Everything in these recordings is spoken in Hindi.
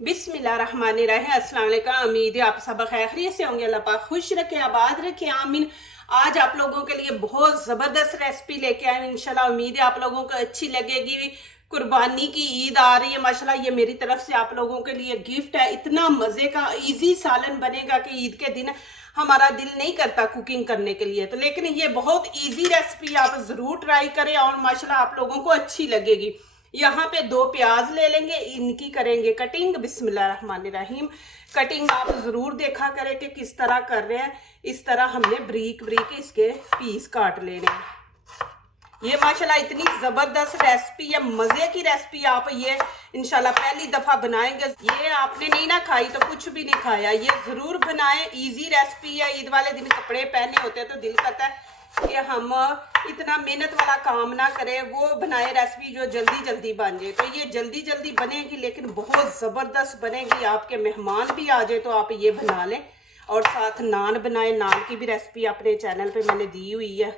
बिस्मिल्लाहिर्रहमानिर्रहीम। अस्सलाम वालेकुम। उम्मीद है आप सब खैरियत से होंगे। अल्लाह पाक खुश रखे, आबाद रखे, आमीन। आज आप लोगों के लिए बहुत ज़बरदस्त रेसिपी लेके आए इंशाल्लाह। उम्मीद है आप लोगों को अच्छी लगेगी। कुर्बानी की ईद आ रही है माशाल्लाह, ये मेरी तरफ से आप लोगों के लिए गिफ्ट है। इतना मज़े का इजी सालन बनेगा कि ईद के दिन हमारा दिल नहीं करता कुकिंग करने के लिए, तो लेकिन ये बहुत इजी रेसिपी, आप ज़रूर ट्राई करें और माशाल्लाह आप लोगों को अच्छी लगेगी। यहाँ पे 2 प्याज ले लेंगे, इनकी करेंगे कटिंग। बिस्मिल्लाहिर्रहमानिर्रहीम। कटिंग आप ज़रूर देखा करें कि किस तरह कर रहे हैं। इस तरह हमने बरीक बरीक इसके पीस काट लेने हैं। ये माशाल्लाह इतनी ज़बरदस्त रेसिपी है, मज़े की रेसिपी। आप ये इंशाल्लाह पहली दफ़ा बनाएंगे, ये आपने नहीं ना खाई तो कुछ भी नहीं खाया। ये ज़रूर बनाएं, इजी रेसिपी है। ईद वाले दिन कपड़े पहने होते हैं तो दिल करता है कि हम इतना मेहनत वाला काम ना करें, वो बनाए रेसिपी जो जल्दी जल्दी बन जाए। तो ये जल्दी जल्दी बनेगी लेकिन बहुत ज़बरदस्त बनेगी। आपके मेहमान भी आ जाए तो आप ये बना लें। और साथ नान बनाए, नान की भी रेसिपी अपने चैनल पे मैंने दी हुई है।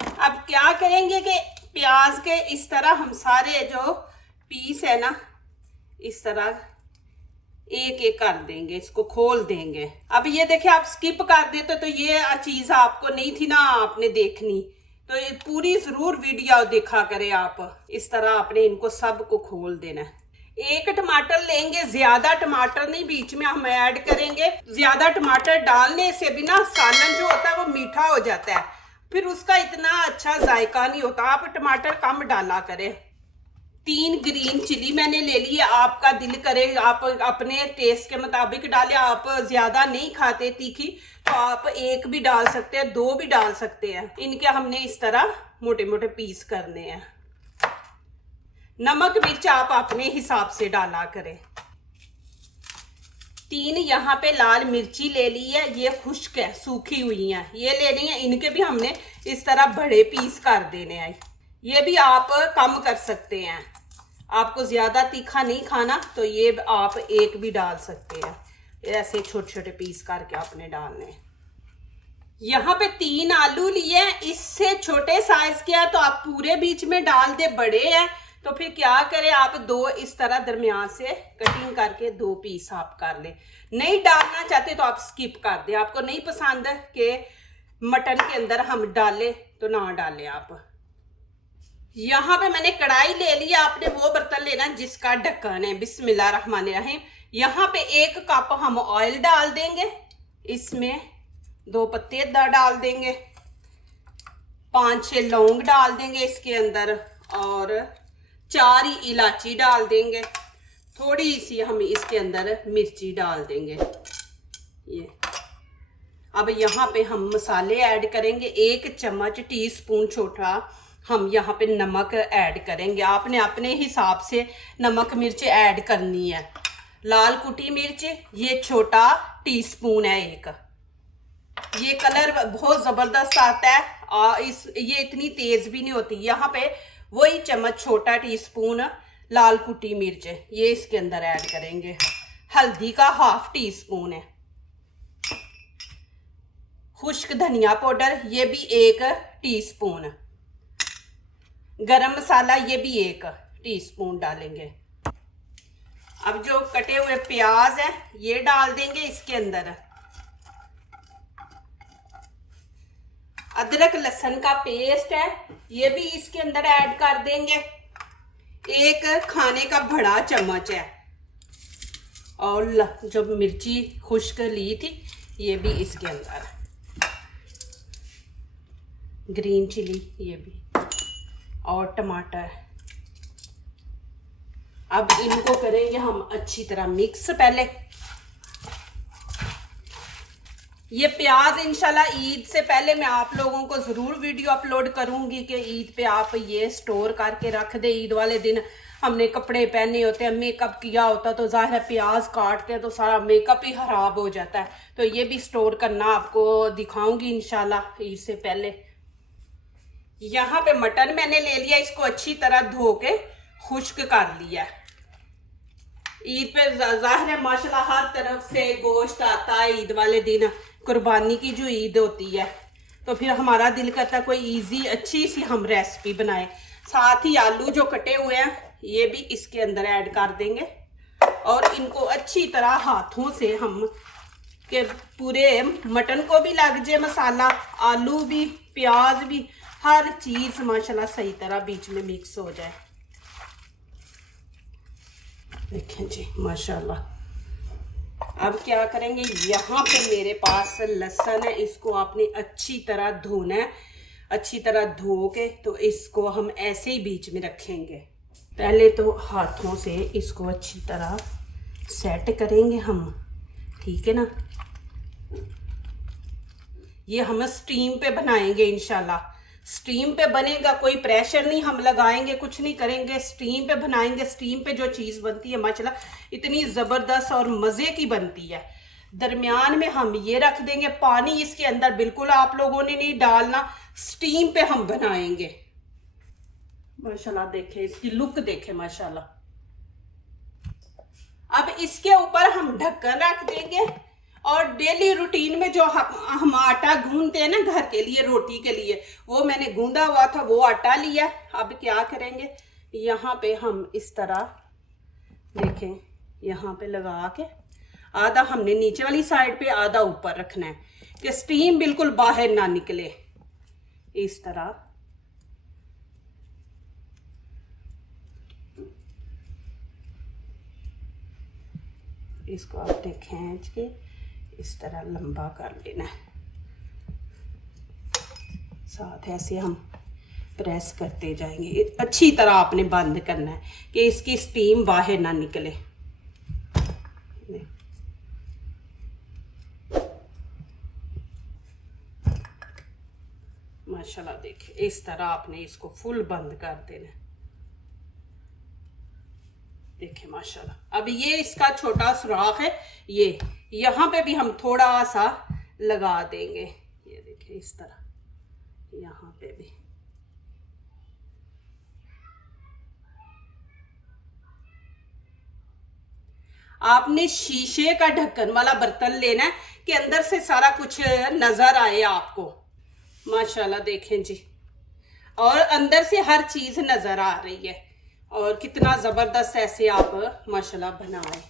अब क्या करेंगे कि प्याज के इस तरह हम सारे जो पीस है ना, इस तरह एक एक कर देंगे, इसको खोल देंगे। अब ये देखिए, आप स्किप कर देते तो ये चीज आपको नहीं थी ना आपने देखनी, तो ये पूरी जरूर वीडियो देखा करें आप। इस तरह आपने इनको सबको खोल देना है। एक टमाटर लेंगे, ज्यादा टमाटर नहीं, बीच में हम ऐड करेंगे। ज्यादा टमाटर डालने से भी ना सालन जो होता है वो मीठा हो जाता है, फिर उसका इतना अच्छा जायका नहीं होता। आप टमाटर कम डाला करें। 3 ग्रीन चिली मैंने ले ली है। आपका दिल करे आप अपने टेस्ट के मुताबिक डालें। आप ज्यादा नहीं खाते तीखी तो आप 1 भी डाल सकते हैं, 2 भी डाल सकते हैं। इनके हमने इस तरह मोटे मोटे पीस करने हैं। नमक मिर्च आप अपने हिसाब से डाला करें। 3 यहाँ पे लाल मिर्ची ले ली है, ये खुश्क है, सूखी हुई है, ये लेनी है। इनके भी हमने इस तरह बड़े पीस कर देने हैं। ये भी आप कम कर सकते हैं, आपको ज्यादा तीखा नहीं खाना तो ये आप 1 भी डाल सकते हैं। ऐसे छोटे छोटे पीस करके आपने डालने। यहाँ पे 3 आलू लिए, इससे छोटे साइज के है तो आप पूरे बीच में डाल दे। बड़े हैं तो फिर क्या करें, आप 2 इस तरह दरमियान से कटिंग करके 2 पीस आप कर ले। नहीं डालना चाहते तो आप स्किप कर दे। आपको नहीं पसंद है कि मटन के अंदर हम डालें तो ना डालें आप। यहाँ पे मैंने कढ़ाई ले लिया। आपने वो बर्तन लेना जिसका ढक्कन है। बिस्मिल्लाहिर्रहमानिर्रहीम। यहाँ पे 1 कप हम ऑयल डाल देंगे। इसमें 2 पत्ते डाल देंगे, 5-6 लौंग डाल देंगे इसके अंदर, और 4 इलायची डाल देंगे। थोड़ी सी हम इसके अंदर मिर्ची डाल देंगे। ये अब यहाँ पे हम मसाले ऐड करेंगे। 1 चम्मच टीस्पून छोटा हम यहाँ पे नमक ऐड करेंगे। आपने अपने हिसाब से नमक मिर्च ऐड करनी है। लाल कुटी मिर्च ये छोटा टीस्पून है 1। ये कलर बहुत जबरदस्त आता है। ये इतनी तेज भी नहीं होती। यहाँ पे वही चम्मच छोटा टीस्पून लाल कुटी मिर्च ये इसके अंदर ऐड करेंगे। हल्दी का 1/2 टीस्पून है। खुश्क धनिया पाउडर ये भी 1 टीस्पून। गरम मसाला ये भी 1 टीस्पून डालेंगे। अब जो कटे हुए प्याज है ये डाल देंगे इसके अंदर। अदरक लहसुन का पेस्ट है ये भी इसके अंदर ऐड कर देंगे। 1 खाने का बड़ा चम्मच है। और जो मिर्ची खुश्क ली थी ये भी इसके अंदर। ग्रीन चिली ये भी, और टमाटर। अब इनको करेंगे हम अच्छी तरह मिक्स। पहले ये प्याज इंशाल्लाह ईद से पहले मैं आप लोगों को ज़रूर वीडियो अपलोड करूंगी कि ईद पे आप ये स्टोर करके रख दे। ईद वाले दिन हमने कपड़े पहने होते हैं, मेकअप किया होता तो ज़ाहिर है प्याज काटते हैं तो सारा मेकअप ही खराब हो जाता है। तो ये भी स्टोर करना आपको दिखाऊंगी इंशाल्लाह ईद से पहले। यहाँ पे मटन मैंने ले लिया, इसको अच्छी तरह धो के खुश्क कर लिया। ईद पे जाहिर है माशाल्लाह हर तरफ से गोश्त आता है। ईद वाले दिन कुर्बानी की जो ईद होती है तो फिर हमारा दिल करता कोई इजी अच्छी सी हम रेसिपी बनाए। साथ ही आलू जो कटे हुए हैं ये भी इसके अंदर ऐड कर देंगे और इनको अच्छी तरह हाथों से हम के पूरे मटन को भी लग जाए मसाला, आलू भी, प्याज भी, हर चीज माशाल्लाह सही तरह बीच में मिक्स हो जाए। देखें जी माशाल्लाह। अब क्या करेंगे, यहाँ पे मेरे पास लहसुन है, इसको आपने अच्छी तरह धोना है। अच्छी तरह धो के तो इसको हम ऐसे ही बीच में रखेंगे। पहले तो हाथों से इसको अच्छी तरह सेट करेंगे हम, ठीक है ना। ये हम स्टीम पे बनाएंगे इंशाल्लाह। स्टीम पे बनेगा, कोई प्रेशर नहीं हम लगाएंगे, कुछ नहीं करेंगे, स्टीम पे बनाएंगे। स्टीम पे जो चीज़ बनती है माशाल्लाह इतनी ज़बरदस्त और मज़े की बनती है। दरमियान में हम ये रख देंगे, पानी इसके अंदर बिल्कुल आप लोगों ने नहीं डालना, स्टीम पे हम बनाएंगे। माशाल्लाह देखें इसकी लुक देखें माशाल्लाह। अब इसके ऊपर हम ढक्कन रख देंगे और डेली रूटीन में जो हम आटा गूंदते हैं ना घर के लिए, रोटी के लिए, वो मैंने गूंदा हुआ था, वो आटा लिया। अब क्या करेंगे, यहाँ पे हम इस तरह देखें, यहाँ पे लगा के आधा हमने नीचे वाली साइड पे, आधा ऊपर रखना है कि स्टीम बिल्कुल बाहर ना निकले। इस तरह इसको आपने खींच के इस तरह लंबा कर लेना है। साथ ऐसे हम प्रेस करते जाएंगे, अच्छी तरह आपने बंद करना है कि इसकी स्टीम बाहर ना निकले। माशाल्लाह देखिए इस तरह आपने इसको फुल बंद कर देना। देखिए माशाल्लाह। अब ये इसका छोटा सुराख है, ये यहाँ पे भी हम थोड़ा सा लगा देंगे। ये देखिए इस तरह यहाँ पे भी। आपने शीशे का ढक्कन वाला बर्तन लेना है कि अंदर से सारा कुछ नजर आए आपको। माशाल्लाह देखें जी, और अंदर से हर चीज नजर आ रही है और कितना जबरदस्त ऐसे आप माशाल्लाह बनाए।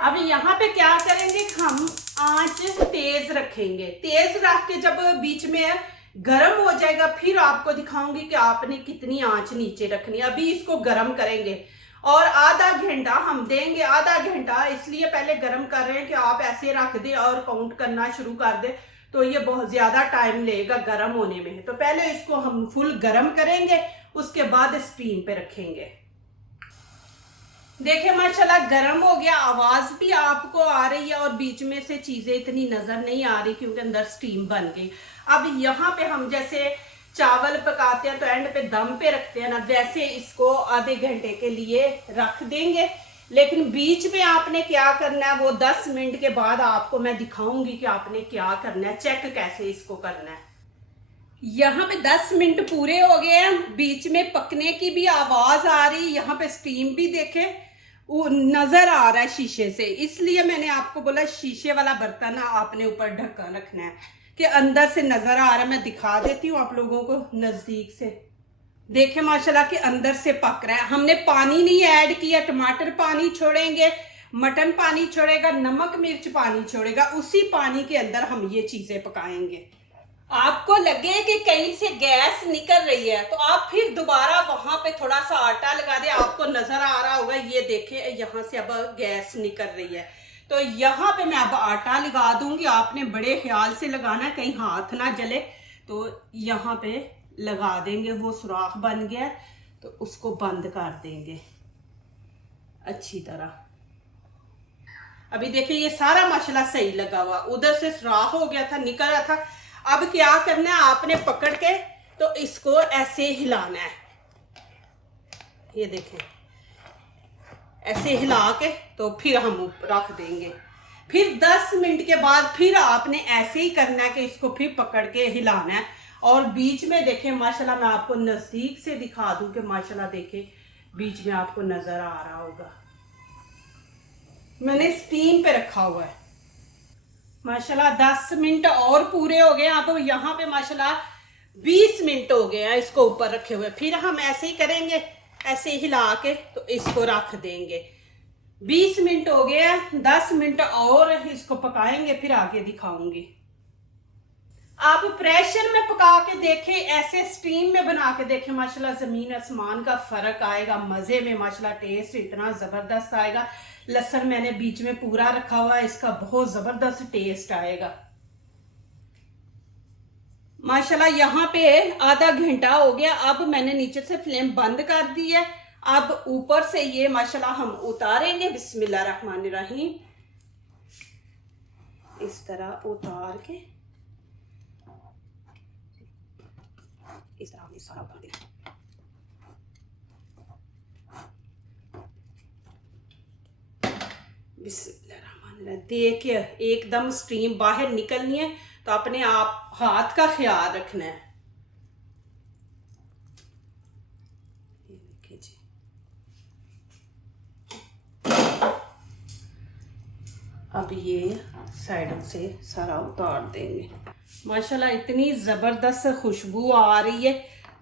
अब यहाँ पे क्या करेंगे, हम आंच तेज रखेंगे। तेज रख के जब बीच में गरम हो जाएगा फिर आपको दिखाऊंगी कि आपने कितनी आंच नीचे रखनी है। अभी इसको गरम करेंगे और आधा घंटा हम देंगे। आधा घंटा इसलिए पहले गरम कर रहे हैं कि आप ऐसे रख दे और काउंट करना शुरू कर दे तो ये बहुत ज्यादा टाइम लेगा गरम होने में। तो पहले इसको हम फुल गरम करेंगे, उसके बाद स्टीम पे रखेंगे। देखिए माशाल्लाह गरम हो गया, आवाज भी आपको आ रही है और बीच में से चीजें इतनी नजर नहीं आ रही क्योंकि अंदर स्टीम बन गई। अब यहाँ पे हम जैसे चावल पकाते हैं तो एंड पे दम पे रखते हैं ना, वैसे इसको आधे घंटे के लिए रख देंगे। लेकिन बीच में आपने क्या करना है वो 10 मिनट के बाद आपको मैं दिखाऊंगी कि आपने क्या करना है, चेक कैसे इसको करना है। यहाँ पे 10 मिनट पूरे हो गए हैं, बीच में पकने की भी आवाज आ रही, यहाँ पे स्टीम भी देखे वो नजर आ रहा है शीशे से, इसलिए मैंने आपको बोला शीशे वाला बर्तन आपने ऊपर ढक्कन रखना है कि अंदर से नजर आ रहा है। मैं दिखा देती हूँ आप लोगों को नजदीक से। देखे माशाल्लाह कि अंदर से पक रहा है। हमने पानी नहीं ऐड किया, टमाटर पानी छोड़ेंगे, मटन पानी छोड़ेगा, नमक मिर्च पानी छोड़ेगा, उसी पानी के अंदर हम ये चीजें पकाएंगे। आपको लगे कि कहीं से गैस निकल रही है तो आप फिर दोबारा वहां पे थोड़ा सा आटा लगा दे, आपको नजर आ रहा होगा। ये देखे यहाँ से अब गैस निकल रही है तो यहाँ पे मैं अब आटा लगा दूंगी। आपने बड़े ख्याल से लगाना, कहीं हाथ ना जले। तो यहाँ पे लगा देंगे, वो सुराख बन गया तो उसको बंद कर देंगे अच्छी तरह। अभी देखिए ये सारा माशाल्लाह सही लगा हुआ, उधर से सुराख हो गया था, निकल रहा था। अब क्या करना है, आपने पकड़ के तो इसको ऐसे हिलाना है। ये देखें ऐसे हिला के तो फिर हम रख देंगे। फिर 10 मिनट के बाद फिर आपने ऐसे ही करना है कि इसको फिर पकड़ के हिलाना है। और बीच में देखें माशाल्लाह, मैं आपको नजदीक से दिखा दूं कि माशाल्लाह देखें बीच में आपको नजर आ रहा होगा, मैंने स्टीम पे रखा हुआ है। माशाल्लाह 10 मिनट और पूरे हो गए। अब यहाँ पे माशाल्लाह 20 मिनट हो गए हैं इसको ऊपर रखे हुए। फिर हम ऐसे ही करेंगे, ऐसे हिला के तो इसको रख देंगे। 20 मिनट हो गया, 10 मिनट और इसको पकाएंगे, फिर आगे दिखाऊंगी। आप प्रेशर में पका के देखें, ऐसे स्टीम में बना के देखें, माशाल्लाह जमीन आसमान का फर्क आएगा मजे में। माशाल्लाह टेस्ट इतना जबरदस्त आएगा। लहसुन मैंने बीच में पूरा रखा हुआ है, इसका बहुत जबरदस्त टेस्ट आएगा। माशाल्लाह यहाँ पे आधा घंटा हो गया। अब मैंने नीचे से फ्लेम बंद कर दी है। अब ऊपर से ये माशाल्लाह हम उतारेंगे। बिस्मिल्लाहिर्रहमानिर्रहीम। इस तरह उतार के इस तरह भी सारा कर दें। बिस्मिल्लाहिर्रहमानिर्रहीम। देखिए एकदम स्टीम बाहर निकलनी है, तो अपने आप हाथ का ख्याल रखना है। ये देखिए जी, अब ये साइडों से सारा उतार देंगे। माशाल्लाह इतनी ज़बरदस्त खुशबू आ रही है।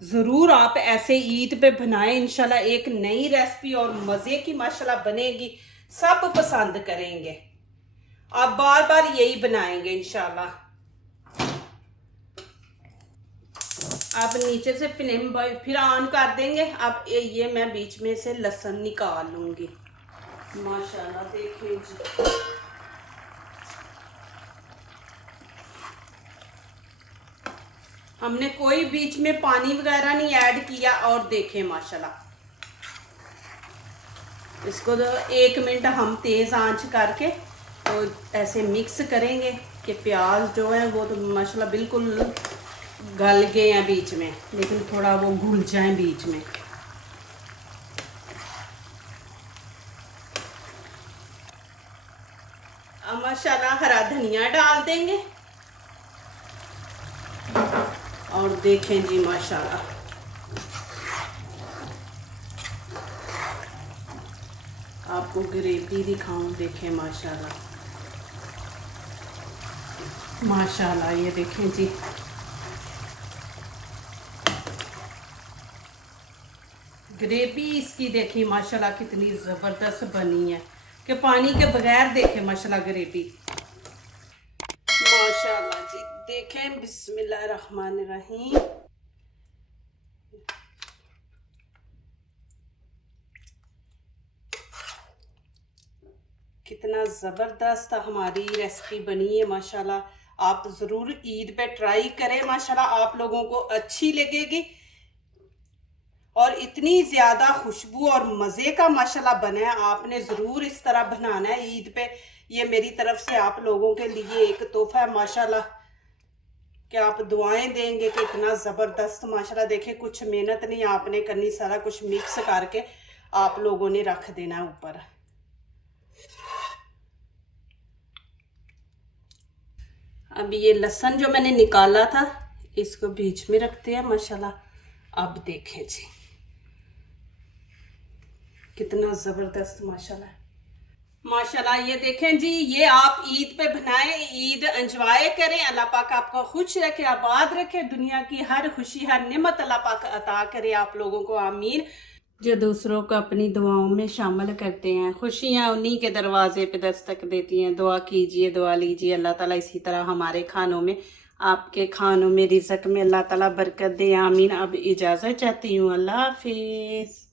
ज़रूर आप ऐसे ईद पे बनाएं, इंशाल्लाह एक नई रेसिपी और मज़े की माशाल्लाह बनेगी, सब पसंद करेंगे। आप बार बार यही बनाएंगे इंशाल्लाह। अब नीचे से फ्लेम फिर ऑन कर देंगे। अब ये मैं बीच में से लहसुन निकाल लूंगी। माशाल्लाह देखिए जी, हमने कोई बीच में पानी वगैरह नहीं ऐड किया। और देखें माशाल्लाह, इसको तो 1 मिनट हम तेज़ आंच करके तो ऐसे मिक्स करेंगे कि प्याज जो है वो तो माशाल्लाह बिल्कुल गल गए हैं बीच में, लेकिन थोड़ा वो घुल जाए बीच में। अब माशाल्लाह हरा धनिया डाल देंगे। और देखें जी माशाल्लाह, आपको ग्रेवी दिखाऊं। देखें माशाल्लाह, माशाल्लाह ये देखें जी, ग्रेवी इसकी देखिए माशाल्लाह कितनी ज़बरदस्त बनी है कि पानी के बगैर देखें माशाल्लाह ग्रेवी। माशाल्लाह जी देखें, बिस्मिल्लाहिर्रहमानिर्रहीम। कितना ज़बरदस्त हमारी रेसिपी बनी है माशाल्लाह। आप ज़रूर ईद पे ट्राई करें, माशाल्लाह आप लोगों को अच्छी लगेगी। और इतनी ज़्यादा खुशबू और मज़े का माशाल्लाह बना है। आपने ज़रूर इस तरह बनाना है ईद पे। ये मेरी तरफ से आप लोगों के लिए एक तोहफा है माशाल्लाह, कि आप दुआएं देंगे कि इतना ज़बरदस्त माशाल्लाह। देखे कुछ मेहनत नहीं आपने करनी, सारा कुछ मिक्स करके आप लोगों ने रख देना ऊपर। अब ये लहसुन जो मैंने निकाला था इसको बीच में रखते हैं माशाल्लाह। अब देखें जी कितना ज़बरदस्त माशाल्लाह माशाल्लाह। ये देखें जी, ये आप ईद पे बनाएं, ईद एंजॉय करें। अल्लाह पाक आपको खुश रखे, आबाद रखे, दुनिया की हर खुशी हर नेमत अल्लाह पाक अता करे आप लोगों को, आमीन। जो दूसरों को अपनी दुआओं में शामिल करते हैं, खुशियां उन्हीं के दरवाजे पे दस्तक देती हैं। दुआ कीजिए, दुआ लीजिए, अल्लाह ताला इसी तरह हमारे खानों में, आपके खानों में, रिज़्क़ में अल्लाह ताला बरकत दे, आमीन। अब इजाज़त चाहती हूँ, अल्लाह हाफिज़।